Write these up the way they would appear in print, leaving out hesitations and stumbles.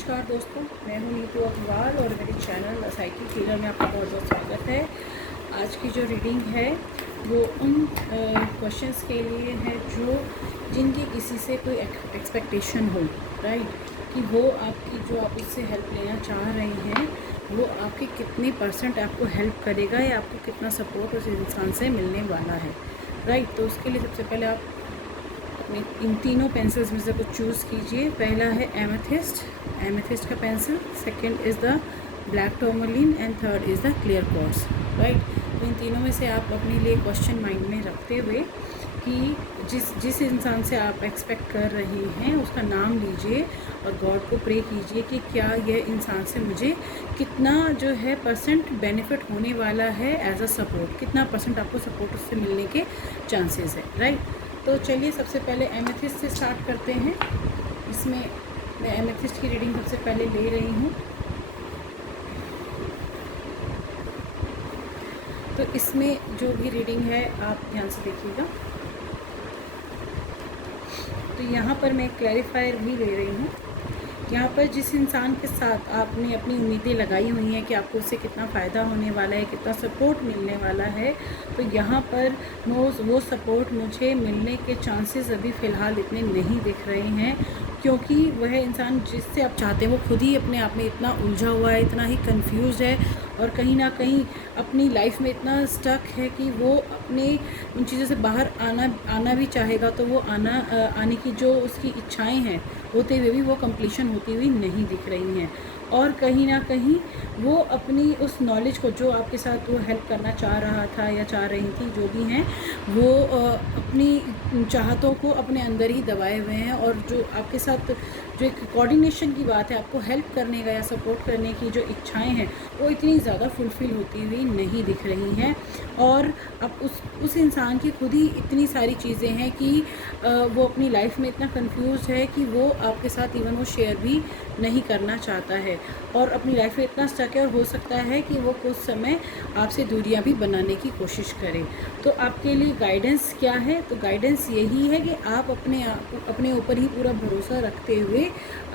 नमस्कार दोस्तों, मैं हूं नीतू अग्रवाल और मेरे चैनल साइकिल कीलर में आपका बहुत बहुत स्वागत है। आज की जो रीडिंग है वो उन क्वेश्चंस के लिए है जो जिनकी किसी से कोई एक्सपेक्टेशन हो, राइट, कि वो आपकी जो आप उससे हेल्प लेना चाह रहे हैं वो आपके कितने % आपको हेल्प करेगा या आपको कितना सपोर्ट उस इंसान से मिलने वाला है, राइट। तो उसके लिए सबसे पहले आप इन तीनों पेंसिल्स में से कुछ चूज़ कीजिए। पहला है एमेथिस्ट का pencil, second is the black tourmaline and third is the clear quartz, right. तो इन तीनों में से आप अपने लिए क्वेश्चन माइंड में रखते हुए कि जिस इंसान से आप एक्सपेक्ट कर रहे हैं उसका नाम लीजिए और गॉड को प्रे कीजिए कि क्या यह इंसान से मुझे कितना जो है % बेनिफिट होने वाला है एज अ सपोर्ट, कितना % आपको सपोर्ट उससे मिलने के चांसेस है, राइट। तो चलिए सबसे पहले एमेथिस्ट से स्टार्ट करते हैं। इसमें मैं एमेथिस्ट की रीडिंग सबसे पहले ले रही हूँ। तो इसमें जो भी रीडिंग है आप ध्यान से देखिएगा। तो यहाँ पर मैं क्लैरिफायर भी ले रही हूँ। यहाँ पर जिस इंसान के साथ आपने अपनी उम्मीदें लगाई हुई हैं कि आपको उससे कितना फ़ायदा होने वाला है, कितना सपोर्ट मिलने वाला है, तो यहाँ पर वो सपोर्ट मुझे मिलने के चांसेस अभी फ़िलहाल इतने नहीं दिख रहे हैं, क्योंकि वह इंसान जिससे आप चाहते हैं वो खुद ही अपने आप में इतना उलझा हुआ है, इतना ही कंफ्यूज है और कहीं ना कहीं अपनी लाइफ में इतना स्टक है कि वो अपने उन चीज़ों से बाहर आना भी चाहेगा तो वो आने की जो उसकी इच्छाएं हैं होते हुए भी वो कंप्लीशन होती हुई नहीं दिख रही हैं। और कहीं ना कहीं वो अपनी उस नॉलेज को जो आपके साथ वो हेल्प करना चाह रहा था या चाह रही थी, जो भी हैं, वो अपनी चाहतों को अपने अंदर ही दबाए हुए हैं और जो आपके साथ जो एक कोऑर्डिनेशन की बात है, आपको हेल्प करने का या सपोर्ट करने की जो इच्छाएं हैं वो इतनी ज़्यादा फुलफ़िल होती हुई नहीं दिख रही हैं। और अब उस इंसान की खुद ही इतनी सारी चीज़ें हैं कि वो अपनी लाइफ में इतना कंफ्यूज है कि वो आपके साथ इवन वो शेयर भी नहीं करना चाहता है और अपनी लाइफ में इतना स्टक है और हो सकता है कि वो कुछ समय आपसे दूरियां भी बनाने की कोशिश करे। तो आपके लिए गाइडेंस क्या है? तो गाइडेंस यही है कि आप अपने ऊपर ही पूरा भरोसा रखते हुए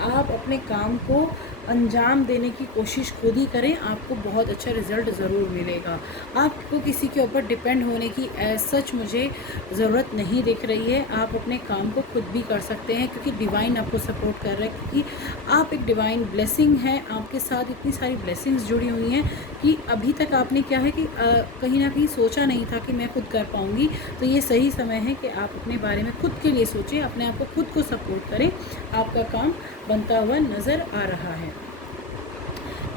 आप अपने काम को अंजाम देने की कोशिश खुद ही करें, आपको बहुत अच्छा रिज़ल्ट ज़रूर मिलेगा। आपको किसी के ऊपर डिपेंड होने की एज सच मुझे ज़रूरत नहीं दिख रही है। आप अपने काम को खुद भी कर सकते हैं क्योंकि डिवाइन आपको सपोर्ट कर रहा है, क्योंकि आप एक डिवाइन ब्लेसिंग है, आपके साथ इतनी सारी ब्लेसिंग्स जुड़ी हुई हैं कि अभी तक आपने क्या है कि कहीं ना कहीं सोचा नहीं था कि मैं खुद कर पाऊँगी। तो ये सही समय है कि आप अपने बारे में खुद के लिए सोचें, अपने आप को खुद को सपोर्ट करें, आपका काम बनता हुआ नज़र आ रहा है।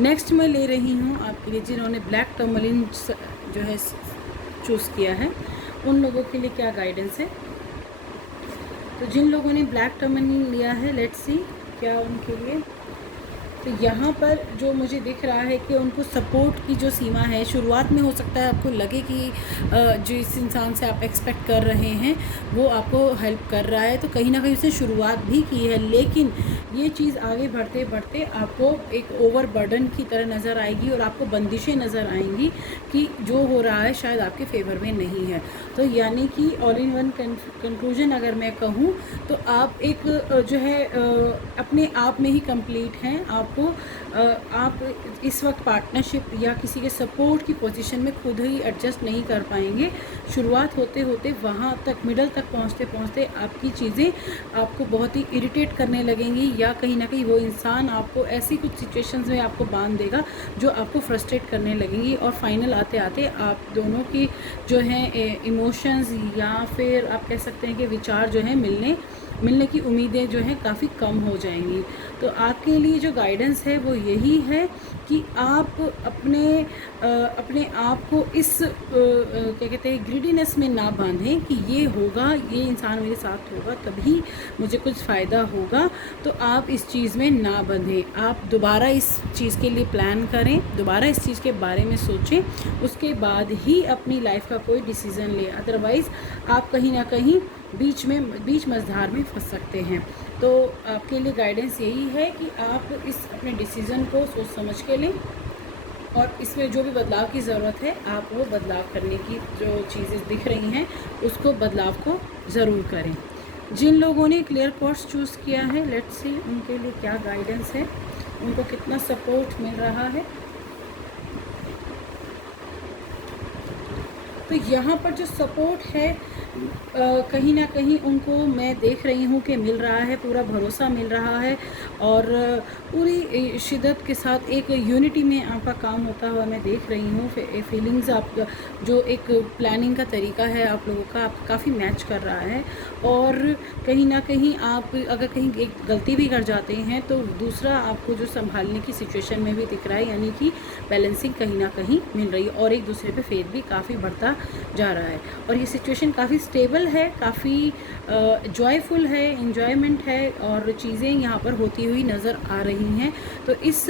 नेक्स्ट मैं ले रही हूँ आपके लिए जिन्होंने ब्लैक टूरमैलिन जो है चूज़ किया है, उन लोगों के लिए क्या गाइडेंस है। तो जिन लोगों ने ब्लैक टूरमैलिन लिया है, लेट्स सी क्या उनके लिए। तो यहाँ पर जो मुझे दिख रहा है कि उनको सपोर्ट की जो सीमा है, शुरुआत में हो सकता है आपको लगे कि जिस इंसान से आप एक्सपेक्ट कर रहे हैं वो आपको हेल्प कर रहा है, तो कहीं ना कहीं उसने शुरुआत भी की है, लेकिन ये चीज़ आगे बढ़ते बढ़ते आपको एक ओवरबर्डन की तरह नज़र आएगी और आपको बंदिशें नज़र आएंगी कि जो हो रहा है शायद आपके फेवर में नहीं है। तो यानी कि ऑल इन वन कंक्लूजन अगर मैं कहूँ तो आप एक जो है अपने आप में ही कंप्लीट हैं। आप इस वक्त पार्टनरशिप या किसी के सपोर्ट की पोजीशन में खुद ही एडजस्ट नहीं कर पाएंगे। शुरुआत होते होते वहाँ तक, मिडल तक पहुँचते पहुँचते आपकी चीज़ें आपको बहुत ही इरिटेट करने लगेंगी या कहीं ना कहीं वो इंसान आपको ऐसी कुछ सिचुएशंस में आपको बांध देगा जो आपको फ्रस्ट्रेट करने लगेंगी और फाइनल आते आते आप दोनों की जो है इमोशंस या फिर आप कह सकते हैं कि विचार जो है मिलने की उम्मीदें जो हैं काफ़ी कम हो जाएंगी। तो आपके लिए जो गाइडेंस है वो यही है कि आप अपने आप को इस क्या कहते हैं ग्रीडीनेस में ना बांधें कि ये होगा, ये इंसान मेरे साथ होगा तभी मुझे कुछ फ़ायदा होगा। तो आप इस चीज़ में ना बंधें, आप दोबारा इस चीज़ के लिए प्लान करें, दोबारा इस चीज़ के बारे में सोचें, उसके बाद ही अपनी लाइफ का कोई डिसीज़न लें। अदरवाइज़ आप कहीं ना कहीं बीच मझधार में फंस सकते हैं। तो आपके लिए गाइडेंस यही है कि आप इस अपने डिसीज़न को सोच समझ के लें और इसमें जो भी बदलाव की ज़रूरत है आप वो बदलाव करने की जो चीज़ें दिख रही हैं उसको बदलाव को ज़रूर करें। जिन लोगों ने क्लियर कोर्स चूज़ किया है, लेट्स सी उनके लिए क्या गाइडेंस है, उनको कितना सपोर्ट मिल रहा है। तो यहाँ पर जो सपोर्ट है कहीं ना कहीं उनको मैं देख रही हूँ कि मिल रहा है, पूरा भरोसा मिल रहा है और पूरी शिद्दत के साथ एक यूनिटी में आपका काम होता हुआ मैं देख रही हूँ। फीलिंग्स आप जो एक प्लानिंग का तरीका है आप लोगों का, आप काफ़ी मैच कर रहा है। और कहीं ना कहीं आप अगर कहीं एक गलती भी कर जाते हैं तो दूसरा आपको जो संभालने की सिचुएशन में भी दिख रहा है, यानी कि बैलेंसिंग कहीं ना कहीं मिल रही है और एक दूसरे पे फेथ भी काफ़ी बढ़ता जा रहा है। और ये सिचुएशन काफ़ी स्टेबल है, काफ़ी जॉयफुल है, इन्जॉयमेंट है और चीज़ें यहाँ पर होती हुई नज़र आ रही हैं। तो इस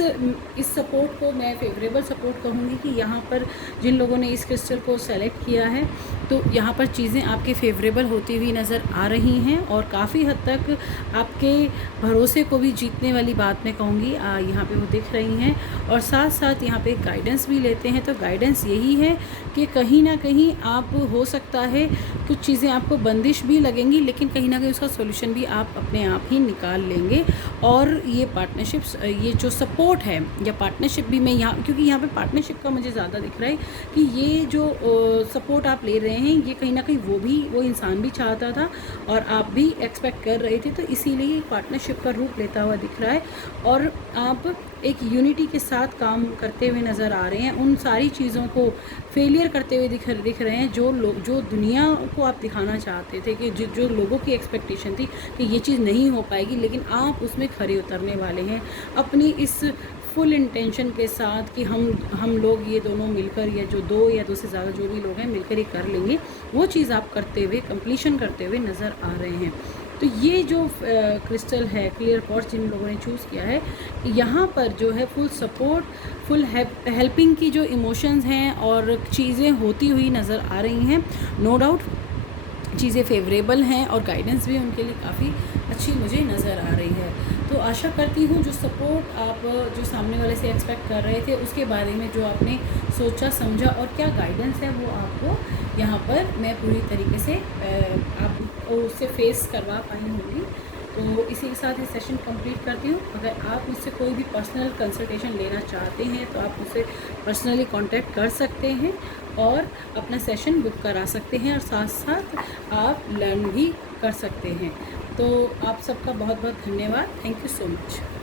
सपोर्ट को मैं फेवरेबल सपोर्ट कहूँगी कि यहाँ पर जिन लोगों ने इस क्रिस्टल को सेलेक्ट किया है तो यहाँ पर चीज़ें आपके फेवरेबल होती हुई नज़र आ रही हैं और काफ़ी हद तक आपके भरोसे को भी जीतने वाली बात मैं कहूँगी यहाँ पे वो दिख रही हैं। और साथ साथ यहाँ पे गाइडेंस भी लेते हैं, तो गाइडेंस यही है कि कहीं ना कहीं आप हो सकता है कुछ चीज़ें आपको बंदिश भी लगेंगी, लेकिन कहीं ना कहीं उसका सोल्यूशन भी आप अपने आप ही निकाल लेंगे। और ये पार्टनरशिप्स, ये जो सपोर्ट है या पार्टनरशिप भी मैं यहाँ, क्योंकि यहाँ पे पार्टनरशिप का मुझे ज़्यादा दिख रहा है कि ये जो सपोर्ट आप ले रहे हैं ये कहीं ना कहीं वो इंसान भी चाहता था और आप भी एक्सपेक्ट कर रहे थे, तो इसीलिए पार्टनरशिप का रूप लेता हुआ दिख रहा है। और आप एक यूनिटी के साथ काम करते हुए नज़र आ रहे हैं, उन सारी चीज़ों को फेलियर करते हुए दिख रहे हैं जो दुनिया को आप दिखाना चाहते थे, कि जो लोगों की एक्सपेक्टेशन थी कि ये चीज़ नहीं हो पाएगी, लेकिन आप उसमें खरे उतरने वाले हैं अपनी इस फुल इंटेंशन के साथ कि हम लोग ये दोनों मिलकर या जो दो या दो से ज़्यादा जो भी लोग हैं मिलकर ही कर लेंगे, वो चीज़ आप करते हुए कंप्लीशन करते हुए नज़र आ रहे हैं। तो ये जो क्रिस्टल है क्लियर क्वार्ट्ज जिन लोगों ने चूज़ किया है, यहाँ पर जो है फुल सपोर्ट, फुल हेल्पिंग की जो इमोशंस हैं और चीज़ें होती हुई नज़र आ रही हैं। नो डाउट चीज़ें फेवरेबल हैं और गाइडेंस भी उनके लिए काफ़ी अच्छी मुझे नज़र आ रही है। तो आशा करती हूँ जो सपोर्ट आप जो सामने वाले से एक्सपेक्ट कर रहे थे उसके बारे में जो आपने सोचा समझा और क्या गाइडेंस है वो आपको यहाँ पर मैं पूरी तरीके से आप उससे फेस करवा पाई होंगी। तो इसी के साथ ये सेशन कंप्लीट करती हूँ। अगर आप मुझसे कोई भी पर्सनल कंसल्टेशन लेना चाहते हैं तो आप मुझसे पर्सनली कांटेक्ट कर सकते हैं और अपना सेशन बुक करा सकते हैं और साथ साथ आप लर्न भी कर सकते हैं। तो आप सबका बहुत बहुत धन्यवाद। Thank you so much.